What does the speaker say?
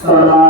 Thank uh -huh.